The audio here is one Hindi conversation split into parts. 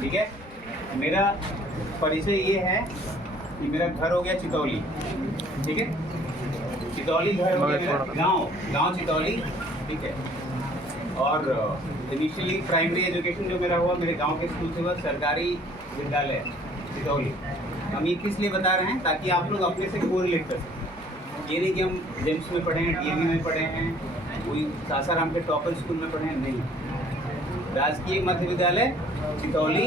ठीक है। मेरा परिचय ये है कि मेरा घर हो गया चितौली, ठीक है, चितौली घर हो गया मेरा, गांव चितौली, ठीक है। और इनिशियली प्राइमरी एजुकेशन जो मेरा हुआ मेरे गांव के स्कूल से हुआ, सरकारी विद्यालय चितौली। हम ये किस लिए बता रहे हैं, ताकि आप लोग अपने से कोरिलेट कर सकें। ये नहीं कि हम जेम्स में पढ़े हैं, डीएवी में पढ़े हैं, कोई सासाराम के टॉपर स्कूल में पढ़े हैं, नहीं। राजकीय मध्य विद्यालय चितौली,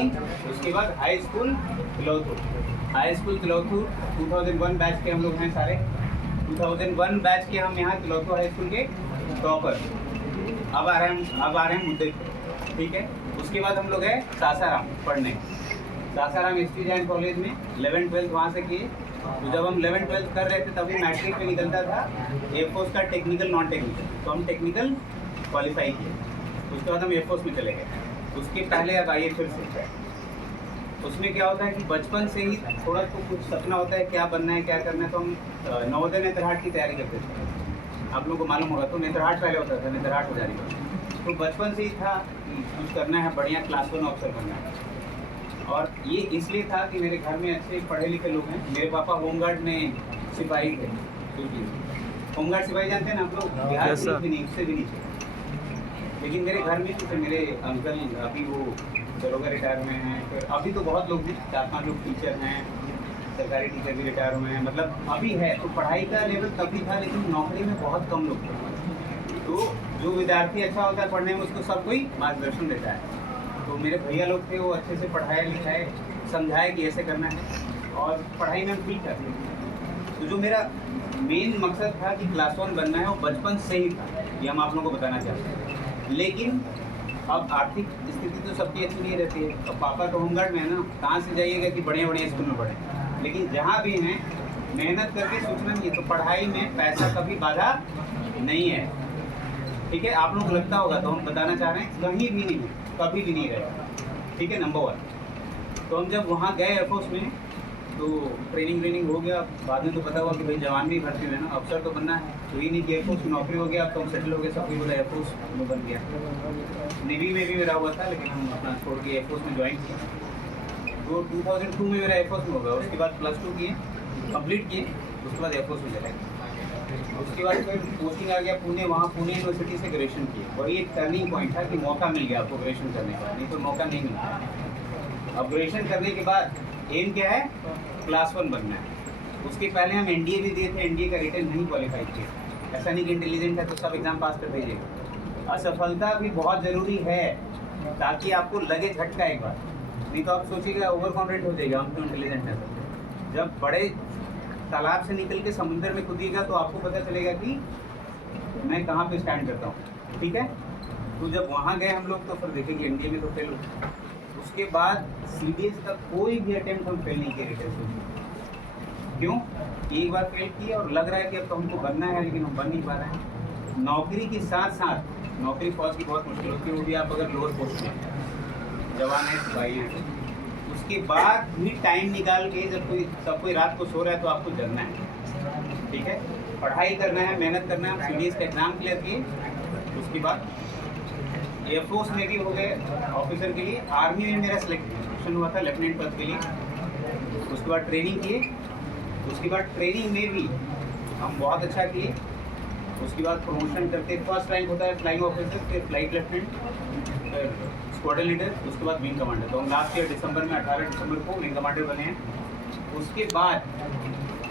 उसके बाद high school Tilauthu. High school Tilauthu 2001 batch के हम लोग हैं सारे, 2001 बैच के हम यहाँ तिलौथू हाई स्कूल के टॉपर। अब आ रहे हैं मुद्दे पे, ठीक है। उसके बाद हम लोग हैं सासाराम पढ़ने, सासाराम एसटी जैन कॉलेज में 11th-12th वहाँ से किए। तो जब हम 11th-12th कर रहे थे तभी मैट्रिक पे निकलता था एयरफोर्स का टेक्निकल नॉन टेक्निकल, तो हम टेक्निकल क्वालिफाई किए। उसके बाद हम एयरफोर्स में चले गए। उसके पहले अब आइए फिर से, उसमें क्या होता है कि बचपन से ही थोड़ा तो कुछ सपना होता है क्या बनना है क्या करना है। तो हम नवोदय नेत्रहाट की तैयारी करते थे, आप लोगों को मालूम होगा। तो नेत्रहाट पहले होता था, नेत्रहाट हो जाएगा। तो बचपन से ही था कि कुछ करना है, बढ़िया क्लास 1 ऑफिसर बनना है। और ये इसलिए था कि मेरे घर में अच्छे पढ़े लिखे लोग हैं। मेरे पापा होमगार्ड में सिपाही थे, होमगार्ड सिपाही जानते हैं ना आप लोग, बिहार पुलिस भी नहीं, उससे भी नीचे। लेकिन मेरे घर में तो मेरे अंकल अभी वो दरोगा रिटायर हुए हैं, फिर अभी तो बहुत लोग भी 4-5 लोग टीचर हैं, सरकारी टीचर भी रिटायर हुए हैं, मतलब अभी है। तो पढ़ाई का लेवल तभी था, लेकिन नौकरी में बहुत कम लोग थे। तो जो विद्यार्थी अच्छा होता है पढ़ने में, उसको सब कोई मार्गदर्शन देता है। तो मेरे भैया लोग थे, वो अच्छे से पढ़ाए लिखाए, समझाए कि ऐसे करना है, और पढ़ाई में ठीक था। तो जो मेरा मेन मकसद था कि क्लास 1 बनना है, वो बचपन से ही था, ये हम आप लोगों को बताना चाहते हैं। लेकिन अब आर्थिक स्थिति तो सबकी अच्छी नहीं रहती है। अब पापा तो होमगार्ड में है ना, कहाँ से जाइएगा कि बड़े बड़े स्कूल में पढ़ें। लेकिन जहाँ भी हैं मेहनत करके सोचना नहीं है। तो पढ़ाई में पैसा कभी बाधा नहीं है, ठीक है। आप लोग को लगता होगा, तो हम बताना चाह रहे हैं कहीं भी नहीं, कभी भी नहीं रहेगा, ठीक है। नंबर 1। तो हम जब वहाँ गए एयरफोर्स में, तो ट्रेनिंग हो गया। बाद में तो पता हुआ कि भाई जवान भी भर्ती हुए ना, अफसर तो बनना है। तो ये नहीं कि एयरफोर्स की नौकरी हो गया, अब तो हम सेटल हो गए, सब कुछ बोला एयरफोर्स में बन गया। नेवी में भी मेरा हुआ था, लेकिन हम अपना छोड़ के एयरफोर्स में ज्वाइन किया। तो 2002 में मेरा एयरफोर्स में हो गया। उसके बाद +2 किए, कंप्लीट किए, उसके बाद एयरफोर्स में चले गए। उसके बाद फिर पोस्टिंग आ गया पुणे, वहाँ पुणे यूनिवर्सिटी से ग्रेजुएशन किए। वही एक टर्निंग पॉइंट था कि मौका मिल गया आपको ग्रेजुएशन करने का, नहीं तो मौका नहीं मिलता। अब ग्रेजुएशन करने के बाद एम क्या है, क्लास 1 बनना है। उसके पहले हम एनडीए भी दिए थे, एनडीए का रिटन नहीं क्वालिफाई किए। ऐसा नहीं कि इंटेलिजेंट है तो सब एग्जाम पास कर दीजिएगा। असफलता भी बहुत ज़रूरी है, ताकि आपको लगे झटका एक बार, नहीं तो आप सोचिएगा ओवर कॉन्फिडेंट हो जाएगा, हम तो इंटेलिजेंट है। जब बड़े तालाब से निकल के समुद्र में कूदिएगा तो आपको पता चलेगा कि मैं कहाँ पे स्टैंड करता हूँ, ठीक है। तो जब वहाँ गए हम लोग, तो फिर देखेंगे एनडीए में तो फेल हो। उसके बाद सीडीएस का कोई भी अटेम्प्ट हम फेल नहीं किए रिटर्न से। क्यों? एक बार फेल किए और लग रहा है कि अब तो हमको बनना है, लेकिन हम बन नहीं पा रहे हैं। नौकरी के साथ साथ, नौकरी फौज की बहुत मुश्किल होती है, वो भी आप अगर लोअर पोस्ट में जवान है, सिपाही है। उसके बाद भी टाइम निकाल के, जब सब कोई रात को सो रहा है, तो आपको जगना है, ठीक है। पढ़ाई करना है, मेहनत करना है। सीडीएस का एग्ज़ाम क्लियर किए, उसके बाद एयरफोर्स में भी हो गए ऑफिसर के लिए। आर्मी में मेरा सिलेक्शन हुआ था लेफ्टिनेंट पद के लिए। उसके बाद ट्रेनिंग किए, उसके बाद ट्रेनिंग में भी हम बहुत अच्छा किए। उसके बाद प्रमोशन करके फर्स्ट रैंक होता है फ्लाइंग ऑफिसर, फिर फ्लाइट लेफ्टिनेंट, फिर स्क्वाड्रन लीडर, उसके बाद विंग कमांडर। तो हम लास्ट ईयर दिसंबर में 18 दिसंबर को विंग कमांडर बने हैं। उसके बाद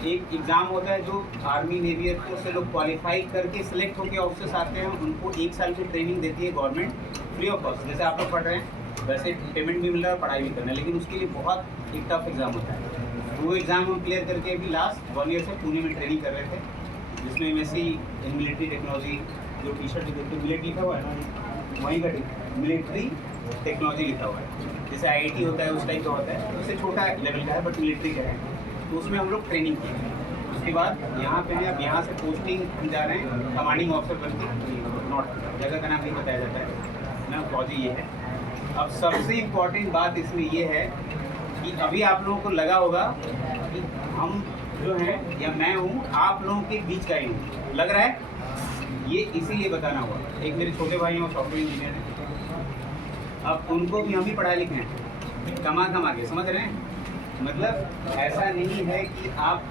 एक एग्ज़ाम होता है जो आर्मी नेवी एयरफोर्स से लोग क्वालिफाई करके सिलेक्ट होकर ऑफिसर्स आते हैं। उनको 1 साल की ट्रेनिंग देती है गवर्नमेंट फ्री ऑफ कॉस्ट। जैसे आप लोग पढ़ रहे हैं वैसे पेमेंट भी मिल रहा है, पढ़ाई भी करना है, लेकिन उसके लिए बहुत एक टफ एग्ज़ाम होता है। वो एग्ज़ाम हम क्लियर करके अभी लास्ट 1 ईयर से पुणे में ट्रेनिंग कर रहे थे, जिसमें MSc इन मिलिट्री टेक्नोलॉजी, जो टी-शर्ट देखते मिलिट्री लिखा हुआ है, वहीं का मिलिट्री टेक्नोलॉजी लिखा हुआ है। जैसे IIT होता है उस टाइप का होता है, उससे छोटा लेवल का है, बट मिलिट्री का है। तो उसमें हम लोग ट्रेनिंग किए। उसके बाद यहाँ पे हैं, अब यहाँ से पोस्टिंग हम जा रहे हैं कमांडिंग ऑफिसर बनके, नॉट जगह का नाम नहीं बताया जाता है ना, फौजी ये है। अब सबसे इम्पोर्टेंट बात इसमें ये है कि अभी आप लोगों को लगा होगा कि हम जो हैं या मैं हूँ आप लोगों के बीच का ही हूँ, लग रहा है। ये इसीलिए बताना हुआ। एक मेरे छोटे भाई हैं, वो सॉफ्टवेयर इंजीनियर हैं। अब उनको भी हम ही पढ़ाए लिखे हैं, कमा के, समझ रहे हैं? मतलब ऐसा नहीं है कि आप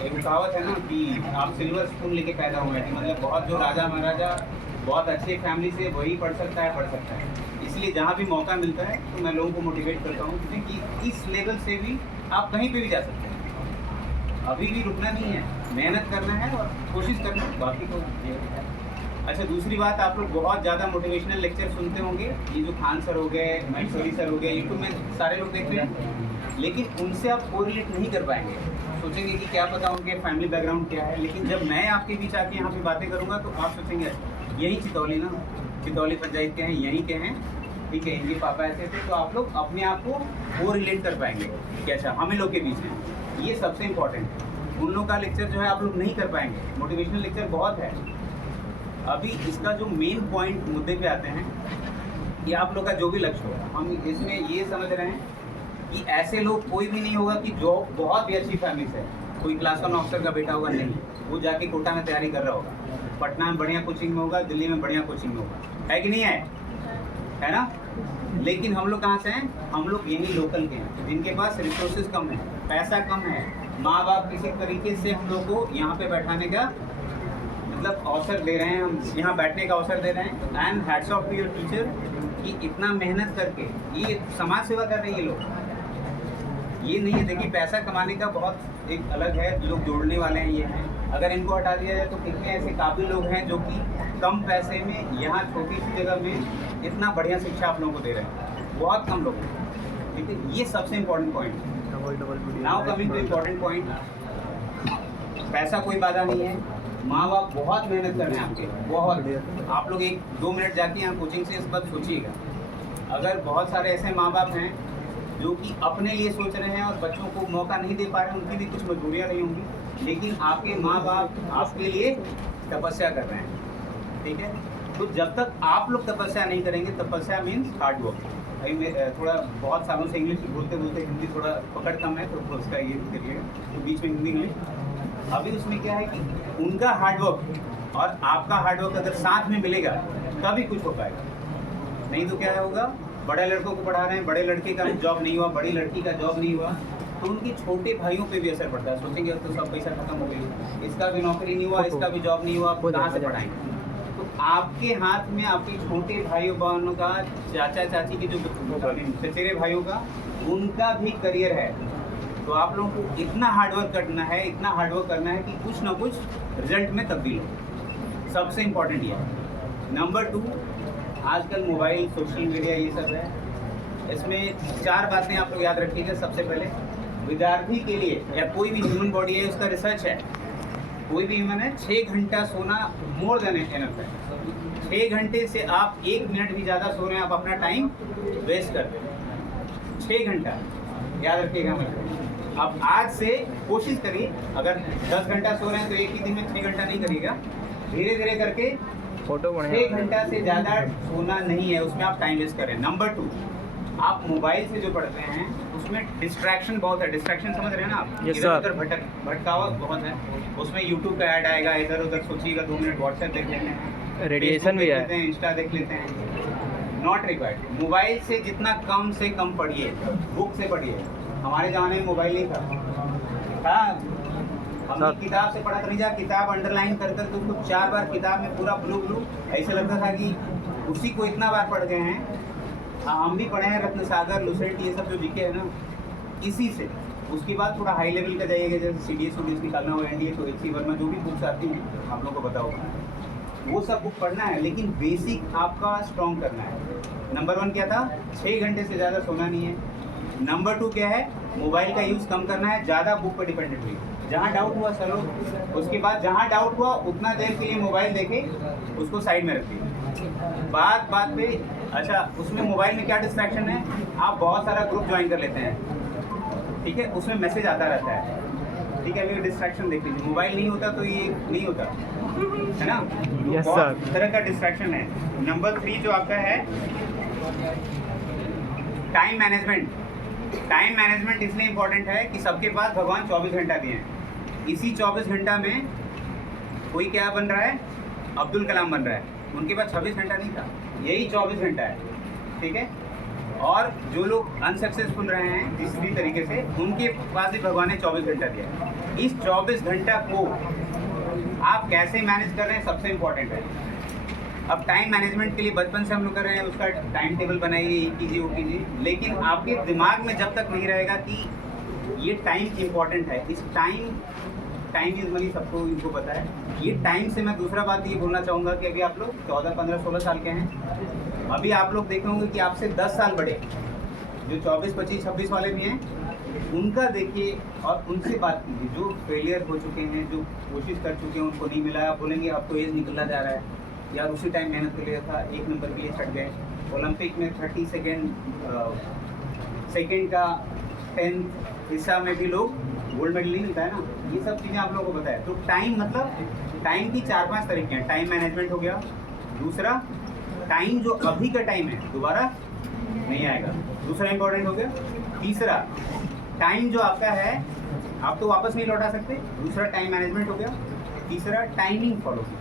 एक कहावत है ना कि आप सिल्वर स्पून लेके पैदा हुए थे, मतलब बहुत जो राजा महाराजा बहुत अच्छे फैमिली से वही पढ़ सकता है। इसलिए जहाँ भी मौका मिलता है तो मैं लोगों को मोटिवेट करता हूँ कि इस लेवल से भी आप कहीं पे भी जा सकते हैं, अभी भी रुकना नहीं है, मेहनत करना है और कोशिश करना है, बाकी तो ये है। अच्छा, दूसरी बात, आप लोग बहुत ज़्यादा मोटिवेशनल लेक्चर सुनते होंगे, ये जो खान सर हो गए, महेश्वरी सर हो गए, यूट्यूब में सारे लोग देखते हैं, लेकिन उनसे आप कोरिलेट नहीं कर पाएंगे, सोचेंगे कि क्या पता उनके फैमिली बैकग्राउंड क्या है। लेकिन जब मैं आपके बीच आके यहाँ पे बातें करूँगा तो आप सोचेंगे यही चितौली ना, चितौली पंचायत के हैं, यहीं के हैं, ठीक है, इनके पापा ऐसे थे, तो आप लोग अपने आप को कोरिलेट कर पाएंगे कि अच्छा हम ही लोग के बीच हैं। ये सबसे इम्पोर्टेंट है। उन लोग का लेक्चर जो है आप लोग नहीं कर पाएंगे, मोटिवेशनल लेक्चर बहुत है। अभी इसका जो मेन पॉइंट मुद्दे पे आते हैं कि आप लोग का जो भी लक्ष्य होगा, हम इसमें ये समझ रहे हैं कि ऐसे लोग कोई भी नहीं होगा कि जो बहुत भी अच्छी फैमिली से, कोई क्लास 1 ऑफिसर का बेटा होगा, नहीं, वो जाके कोटा में तैयारी कर रहा होगा, पटना में बढ़िया कोचिंग में होगा, दिल्ली में बढ़िया कोचिंग में होगा, है कि नहीं है ना? लेकिन हम लोग कहाँ से हैं? हम लोग यही लोकल के हैं, जिनके पास रिसोर्सेज कम है, पैसा कम है, माँ बाप किसी तरीके से हम लोग को यहाँ पे बैठाने का मतलब अवसर दे रहे हैं, हम यहाँ बैठने का अवसर दे रहे हैं। And hats off to your teacher कि इतना मेहनत करके ये समाज सेवा कर रहे हैं ये लोग। ये नहीं है, देखिए पैसा कमाने का बहुत एक अलग है, लोग जोड़ने वाले हैं ये हैं। अगर इनको हटा दिया जाए तो कितने ऐसे काबिल लोग हैं जो कि कम पैसे में यहाँ छोटी सी जगह में इतना बढ़िया शिक्षा आप लोगों को दे रहे हैं, बहुत कम लोग हैं, ठीक है। ये सबसे इम्पोर्टेंट पॉइंट है। Now coming to important point, पैसा कोई बाधा नहीं है, माँ बाप बहुत मेहनत कर रहे हैं आपके, बहुत। आप लोग 1-2 मिनट जाके यहाँ कोचिंग से इस बात सोचिएगा, अगर बहुत सारे ऐसे माँ बाप हैं जो कि अपने लिए सोच रहे हैं और बच्चों को मौका नहीं दे पा रहे हैं, उनकी भी कुछ मजबूरियाँ रही होंगी, लेकिन आपके माँ बाप आपके लिए तपस्या कर रहे हैं, ठीक है। तो जब तक आप लोग तपस्या नहीं करेंगे, तपस्या मीन्स हार्ड वर्क। भाई मैं थोड़ा बहुत सालों से इंग्लिश बोलते बोलते हिंदी थोड़ा पकड़ कम है, तो उसका ये करिएगा, तो बीच में हिंदी इंग्लिश। अभी उसमें क्या है कि उनका हार्डवर्क और आपका हार्डवर्क अगर साथ में मिलेगा तभी कुछ हो पाएगा, नहीं तो क्या होगा, बड़े लड़कों को पढ़ा रहे हैं, बड़े लड़के का जॉब नहीं हुआ, बड़ी लड़की का जॉब नहीं हुआ, तो उनके छोटे भाइयों पे भी असर पड़ता है। सोचेंगे तो सब पैसा खत्म हो गया, इसका भी नौकरी नहीं हुआ, इसका भी जॉब नहीं हुआ, कहाँ से पढ़ाएंगे? तो आपके हाथ में आपके छोटे भाइयों बहनों का, चाचा चाची के जो चचेरे भाइयों का, उनका भी करियर है। तो आप लोगों को इतना हार्डवर्क करना है, इतना हार्डवर्क करना है कि कुछ ना कुछ रिजल्ट में तब्दील हो। सबसे इम्पोर्टेंट ये है। नंबर 2, आजकल मोबाइल, सोशल मीडिया ये सब है, इसमें 4 बातें आप लोग याद रखिएगा। सबसे पहले, विद्यार्थी के लिए या कोई भी ह्यूमन बॉडी है, उसका रिसर्च है, कोई भी ह्यूमन है, 6 घंटा सोना मोर देन एनफ है। 6 घंटे से आप 1 मिनट भी ज़्यादा सो रहे हैं, आप अपना टाइम वेस्ट कर रहे हैं। 6 घंटा याद रखिएगा। आप आज से कोशिश करिए, अगर 10 घंटा सो रहे हैं तो एक ही दिन में 6 घंटा नहीं करिएगा, धीरे धीरे करके 6 घंटा से ज़्यादा सोना नहीं है, उसमें आप टाइम वेस्ट करें। नंबर 2, आप मोबाइल से जो पढ़ते हैं उसमें डिस्ट्रैक्शन बहुत है। डिस्ट्रैक्शन समझ रहे हैं ना आप? इधर उधर भटकावा बहुत है, उसमें यूट्यूब का ऐड आएगा, इधर उधर सोचिएगा, 2 मिनट व्हाट्सएप देख लेते हैं, रेडिएशन भी है, इंस्टा देख लेते हैं, नॉट रिक्वायर्ड। मोबाइल से जितना कम से कम पढ़िए, बुक से पढ़िए। हमारे ज़माने में मोबाइल नहीं था, हमने किताब से पढ़ा, नहीं जा किताब अंडरलाइन कर कर तो 4 बार किताब में पूरा ब्लू ऐसे लगता था कि उसी को इतना बार पढ़ गए हैं। हम भी पढ़े हैं रत्न सागर, लुसेंट, ये सब जो जीके है ना, इसी से। उसके बाद थोड़ा हाई लेवल का जाइएगा, जैसे CDS निकालना हो, NDA, तो HC वर्मा जो भी बुक्स आती हैं आप लोगों को पता होगा, वो सब बुक पढ़ना है, लेकिन बेसिक आपका स्ट्रॉन्ग करना है। नंबर 1 क्या था? 6 घंटे से ज़्यादा सोना नहीं है। नंबर 2 क्या है? मोबाइल का यूज़ कम करना है, ज़्यादा बुक पर डिपेंडेंट हुई। जहाँ डाउट हुआ चलो, उसके बाद जहाँ डाउट हुआ उतना देर के लिए मोबाइल देखे, उसको साइड में रखिए। बात पे अच्छा, उसमें मोबाइल में क्या डिस्ट्रैक्शन है? आप बहुत सारा ग्रुप ज्वाइन कर लेते हैं, ठीक है, उसमें मैसेज आता रहता है, ठीक है, मेरी डिस्ट्रैक्शन देख लीजिए। मोबाइल नहीं होता तो ये नहीं होता है ना, yes, बहुत तरह का डिस्ट्रैक्शन है। नंबर 3 जो आपका है टाइम मैनेजमेंट। टाइम मैनेजमेंट इसलिए इम्पोर्टेंट है कि सबके पास भगवान 24 घंटा दिए हैं। इसी 24 घंटा में कोई क्या बन रहा है? अब्दुल कलाम बन रहा है। उनके पास 26 घंटा नहीं था, यही 24 घंटा है, ठीक है। और जो लोग अनसक्सेसफुल रहे हैं किसी तरीके से, उनके पास भी भगवान ने 24 घंटा दिया है। इस 24 घंटा को आप कैसे मैनेज कर रहे हैं सबसे इम्पोर्टेंट है। अब टाइम मैनेजमेंट के लिए बचपन से हम लोग कर रहे हैं, उसका टाइम टेबल बनाइए, ये कीजिए वो कीजिए, लेकिन आपके दिमाग में जब तक नहीं रहेगा कि ये टाइम इम्पॉर्टेंट है, इस टाइम इज मनी, सबको इनको पता है। ये टाइम से मैं दूसरा बात ये बोलना चाहूँगा कि अभी आप लोग 14, 15, 16 साल के हैं। अभी आप लोग देखे होंगे कि आपसे 10 साल बड़े जो 24, 25, 26 वाले भी हैं, उनका देखिए और उनसे बात कीजिए। जो फेलियर हो चुके हैं, जो कोशिश कर चुके हैं, उनको नहीं मिला, आप बोलेंगे अब तो एज निकलना जा रहा है, यार उसी टाइम मेहनत कर लिया था, 1 नंबर के लिए छट गए। ओलंपिक में 30 सेकेंड का 10th हिस्सा में भी लोग गोल्ड मेडल नहीं मिलता है ना। ये सब चीज़ें आप लोगों को पता है। तो टाइम मतलब टाइम की 4-5 तरीके हैं। टाइम मैनेजमेंट हो गया, दूसरा टाइम जो अभी का टाइम है दोबारा नहीं आएगा, दूसरा इंपॉर्टेंट हो गया। तीसरा टाइम जो आपका है आप तो वापस नहीं लौटा सकते, दूसरा टाइम मैनेजमेंट हो गया। तीसरा टाइमिंग फॉलो की।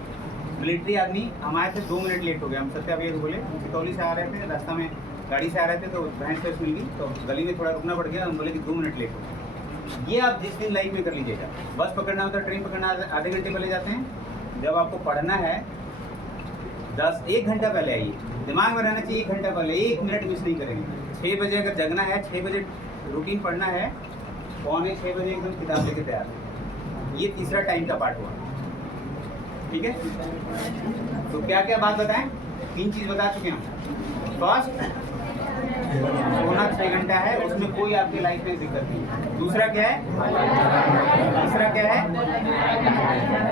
मिलिट्री आदमी हमारे से 2 मिनट लेट हो गया, हम सत्या भैया को बोले, चितौली से आ रहे थे, रास्ता में गाड़ी से आ रहे थे तो भैंस से मिल गई, तो गली में थोड़ा रुकना पड़ गया, हम बोले कि 2 मिनट लेट हो गया। ये आप जिस दिन लाइफ में कर लीजिएगा। बस पकड़ना होता है, ट्रेन पकड़ना आधे घंटे पहले जाते हैं। जब आपको पढ़ना है 1 घंटा पहले आइए, दिमाग में रहना चाहिए 1 घंटा पहले, 1 मिनट मिस नहीं करेंगे। 6 बजे अगर जगना है, 6 बजे रूटीन पढ़ना है, 5:45 बजे एकदम किताब लेके तैयार है। ये तीसरा टाइम का पार्ट हुआ, ठीक है। तो क्या क्या बात बताएं, 3 चीज़ बता चुके हैं। फर्स्ट, सोना 6 घंटा है, उसमें कोई आपकी लाइफ में दिक्कत नहीं। दूसरा क्या है, तीसरा क्या है,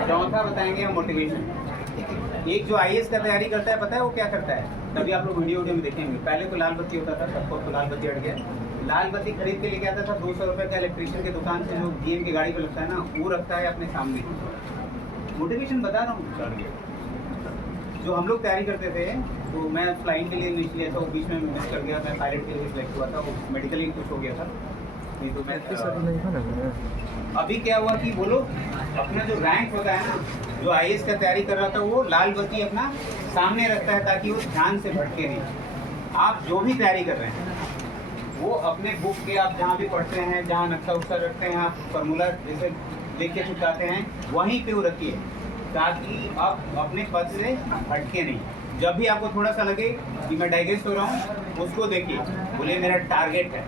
चौथा बताएंगे हम मोटिवेशन। एक जो IAS का तैयारी करता है, पता है वो क्या करता है, तभी आप लोग वीडियो में देखेंगे। पहले तो लाल बत्ती होता था, सबको तो लाल बत्ती हट गया। लाल बत्ती खरीद के लेके आता था 200 रुपये का, इलेक्ट्रिशियन की दुकान से जो GM की गाड़ी पे लगता है ना, वो रखता है अपने सामने। मोटिवेशन बता रहा हूँ। जो हम लोग तैयारी करते थे, तो मैं फ्लाइंग के लिए नहीं लिया था, वो बीच में मिस कर गया, मैं पायलट के लिए सिलेक्ट हुआ था, वो मेडिकली कुछ हो गया था, नहीं तो मैं अभी क्या हुआ कि वो लोग अपना जो रैंक होता है ना, जो IAS का तैयारी कर रहा था, वो लाल बत्ती अपना सामने रखता है ताकि वो ध्यान से भटके नहीं। आप जो भी तैयारी कर रहे हैं वो अपने बुक के, आप जहाँ भी पढ़ते हैं, जहाँ नक्शा उक्सा रखते हैं, आप फार्मूला जैसे देख के चिपकाते हैं, वहीं पे वो रखिए ताकि आप अपने पद से हटके नहीं। जब भी आपको थोड़ा सा लगे कि मैं डाइजेस्ट हो रहा हूँ, उसको देखिए, बोले मेरा टारगेट है,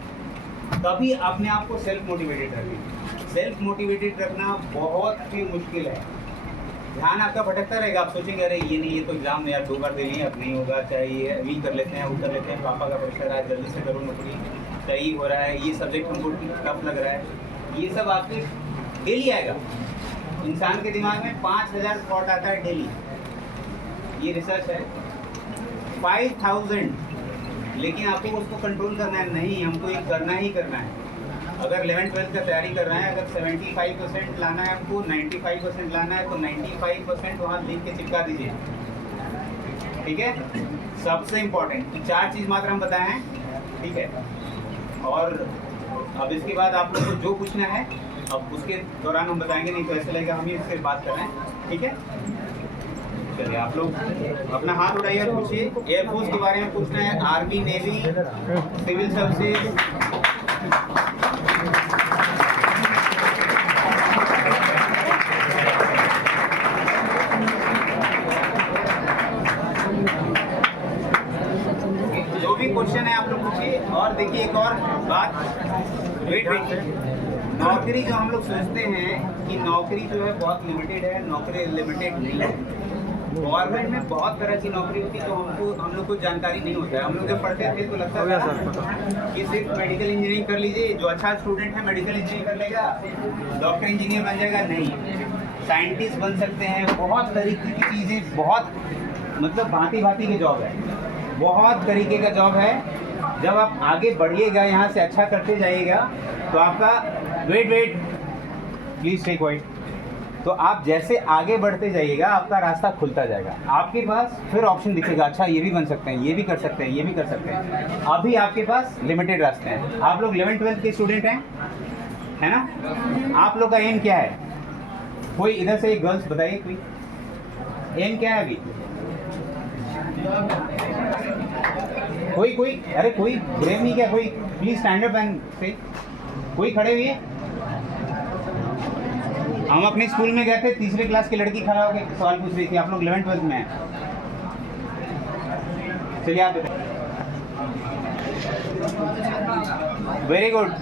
तभी अपने आप को सेल्फ मोटिवेटेड रखिए। सेल्फ मोटिवेटेड रखना बहुत ही मुश्किल है। ध्यान आपका भटकता रहेगा, आप सोचेंगे अरे ये नहीं, ये तो एग्जाम में यार 2 बार दे लिए, अब नहीं होगा, चाहिए अभी कर लेते हैं, वो कर लेते हैं, पापा का प्रेशर है, जल्दी से करो नौकरी, सही हो रहा है, ये सब्जेक्ट हमको टफ लग रहा है, ये सब आपके डेली आएगा। इंसान के दिमाग में 5000 थॉट आता है डेली, ये रिसर्च है। 5000, लेकिन आपको उसको कंट्रोल करना है नहीं, हमको ये करना ही करना है। अगर 11th-12th का तैयारी कर रहे हैं, अगर 75% लाना है हमको, 95% लाना है, तो 95% वहाँ लिख के चिपका दीजिए, ठीक है। सबसे इम्पोर्टेंट 4 चीज़ मात्र हम बताए हैं, ठीक है। और अब इसके बाद आप लोग को जो पूछना है अब उसके दौरान हम बताएंगे, नहीं तो ऐसे लगेगा हम ही इससे बात कर रहे हैं, ठीक है। चलिए आप लोग अपना हाथ उठाइए और पूछिए। एयरफोर्स के बारे में पूछना है, आर्मी, नेवी, सिविल सर्विसेज, जो भी क्वेश्चन है आप लोग पूछिए। और देखिए एक और बात, वेट, नौकरी जो हम लोग सोचते हैं कि नौकरी जो है बहुत लिमिटेड है, नौकरी लिमिटेड नहीं है। गवर्नमेंट में बहुत तरह की नौकरी होती है जो हम लोग को जानकारी नहीं होता है। हम लोग जब पढ़ते थे तो लगता था कि सिर्फ मेडिकल इंजीनियरिंग कर लीजिए, जो अच्छा स्टूडेंट है मेडिकल इंजीनियरिंग कर लेगा, डॉक्टर इंजीनियर बन जाएगा। नहीं, साइंटिस्ट बन सकते हैं, बहुत तरीके की चीज़ें, बहुत मतलब भांति भांति के जॉब है, बहुत तरीके का जॉब है। जब आप आगे बढ़िएगा, यहाँ से अच्छा करते जाइएगा तो आपका वेट प्लीज टेक वाइट, तो आप जैसे आगे बढ़ते जाइएगा आपका रास्ता खुलता जाएगा, आपके पास फिर ऑप्शन दिखेगा, अच्छा ये भी बन सकते हैं, ये भी कर सकते हैं, ये भी कर सकते हैं। अभी आपके पास लिमिटेड रास्ते हैं। आप लोग 11th-12th के स्टूडेंट हैं, है ना। आप लोग का एम क्या है? कोई इधर से एक गर्ल्स बताइए, कोई एम क्या है अभी? कोई अरे कोई ब्रेव नहीं किया, कोई प्लीज स्टैंड अप एंड से कोई खड़े हुए। हम अपने स्कूल में गए थे, तीसरे क्लास की लड़की खड़ा होकर सवाल पूछ रही थी, आप लोग 11th-12th में हैं। चलिए आप वेरी गुड।